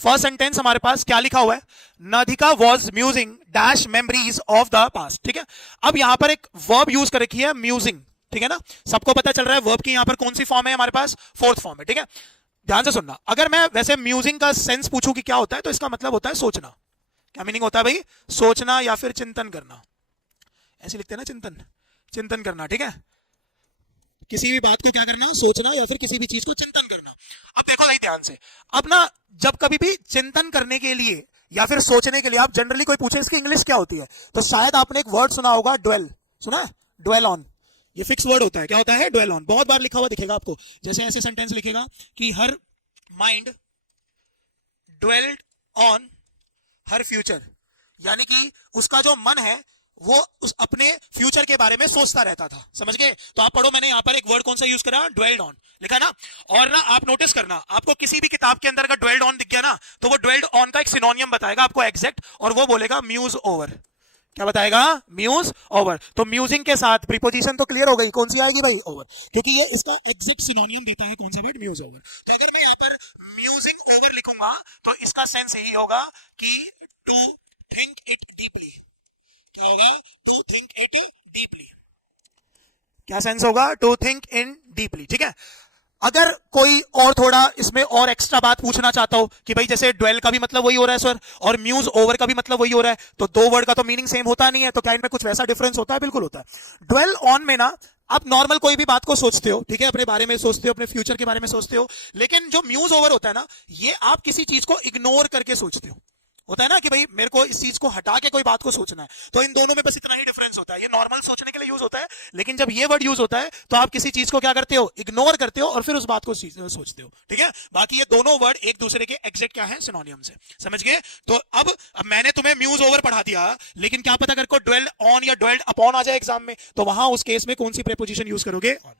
First sentence हमारे पास क्या लिखा हुआ है, Nadhika was musing dash memories of the past, ठीक है। अब यहां पर एक वर्ब यूज कर रखी है म्यूजिंग, ठीक है ना। सबको पता चल रहा है वर्ब की यहां पर कौन सी फॉर्म है हमारे पास, फोर्थ फॉर्म है, ठीक है। ध्यान से सुनना, अगर मैं वैसे म्यूजिंग का सेंस पूछूं कि क्या होता है, तो इसका मतलब होता है सोचना। क्या मीनिंग होता है भाई, सोचना या फिर चिंतन करना, ऐसे लिखते हैं ना, चिंतन, चिंतन करना, ठीक है। किसी भी बात को क्या करना, सोचना या फिर किसी भी चीज को चिंतन करना। अब देखो भाई ध्यान से, अब ना जब कभी भी चिंतन करने के लिए या फिर सोचने के लिए आप जनरली कोई पूछे इसकी इंग्लिश क्या होती है, तो शायद आपने एक वर्ड सुना होगा, ड्वेल, सुना है, ड्वेल ऑन। ये फिक्स वर्ड होता है, क्या होता है, ड्वेल ऑन। बहुत बार लिखा हुआ दिखेगा आपको, जैसे ऐसे सेंटेंस लिखेगा कि her mind dwelled on her future, यानी कि उसका जो मन है वो उस अपने फ्यूचर के बारे में सोचता रहता था, समझ गए। तो आप पढ़ो, मैंने यहां पर एक वर्ड कौन सा यूज करा, ड्वेल्ड ऑन लिखा ना। और ना आप नोटिस करना, आपको किसी भी किताब के अंदर का ड्वेल्ड ऑन दिख गया ना, तो वो ड्वेल्ड ऑन का एक सिनोनियम बताएगा आपको एग्जैक्ट, और वो बोलेगा म्यूज ओवर। क्या बताएगा, म्यूज ओवर। तो म्यूजिंग के साथ प्रीपोजिशन तो क्लियर हो गई, कौन सी आएगी भाई, ओवर, क्योंकि ये इसका एग्जैक्ट सिनोनियम देता है, कौन सा वर्ड, म्यूज ओवर। तो अगर मैं यहां पर म्यूजिंग ओवर लिखूंगा तो इसका सेंस यही होगा कि टू थिंक इट डीपली। क्या होगा, टू थिंक इट डीपली। क्या सेंस होगा, टू थिंक इन डीपली, ठीक है। अगर कोई और थोड़ा इसमें और एक्स्ट्रा बात पूछना चाहता हो कि भाई जैसे ड्वेल का भी मतलब वही हो रहा है सर, और म्यूज ओवर का भी मतलब वही हो रहा है, तो दो वर्ड का तो मीनिंग सेम होता नहीं है, तो क्या इनमें कुछ वैसा डिफरेंस होता है, बिल्कुल होता है। ड्वेल ऑन में ना आप नॉर्मल कोई भी बात को सोचते हो, ठीक है, अपने बारे में सोचते हो, अपने फ्यूचर के बारे में सोचते हो, लेकिन जो म्यूज ओवर होता है ना, ये आप किसी चीज को इग्नोर करके सोचते हो। होता है ना कि भाई मेरे को इस चीज को हटा के कोई बात को सोचना है, तो इन दोनों में बस इतना ही डिफरेंस होता है। ये नॉर्मल सोचने के लिए यूज होता है, लेकिन जब ये वर्ड यूज होता है तो आप किसी चीज को क्या करते हो, इग्नोर करते हो और फिर उस बात को सोचते हो, ठीक है। बाकी ये दोनों वर्ड एक दूसरे के एग्जैक्ट क्या है, सिनोनियम से, समझ गए। तो अब मैंने तुम्हें म्यूज ओवर पढ़ा दिया, लेकिन क्या पता अगर को ड्वेल्ड ऑन या ड्वेल्ड अपॉन आ जाए एग्जाम में, तो वहां उस केस में कौन सी प्रीपोजिशन यूज करोगे, ऑन।